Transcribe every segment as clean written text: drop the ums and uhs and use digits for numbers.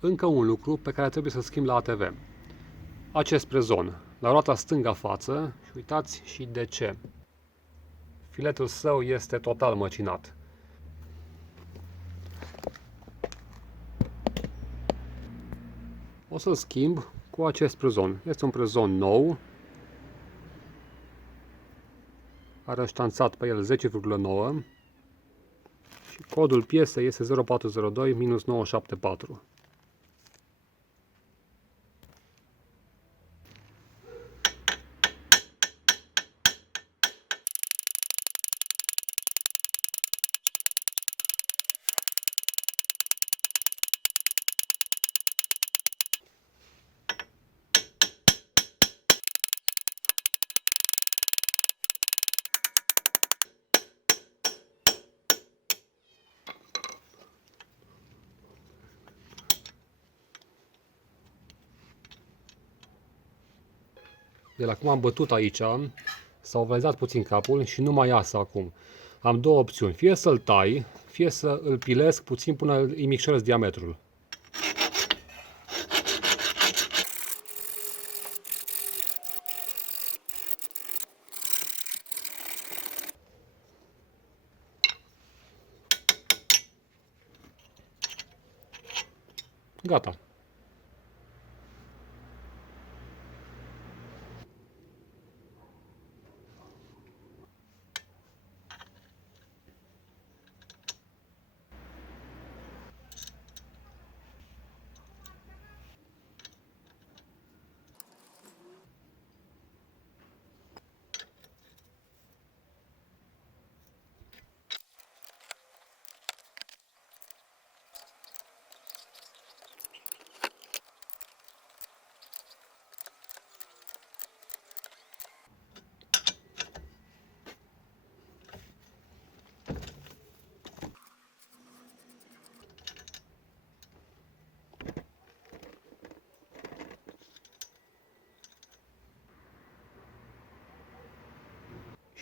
Încă un lucru pe care trebuie să schimb la ATV. Acest prezon, la roata stânga față, și uitați și de ce. Filetul său este total măcinat. O să-l schimb cu acest prezon. Este un prezon nou. Are ștanțat pe el 10,9 și codul piesei este 0402-974. De la cum am bătut aici, s-a ovalizat puțin capul și nu mai iasă acum. Am două opțiuni, fie să-l tai, fie să îl pilesc puțin până îi micșorez diametrul. Gata.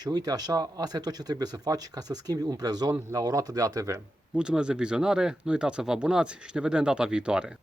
Și uite așa, asta e tot ce trebuie să faci ca să schimbi un prezon la o roată de ATV. Mulțumesc de vizionare, nu uitați să vă abonați și ne vedem data viitoare.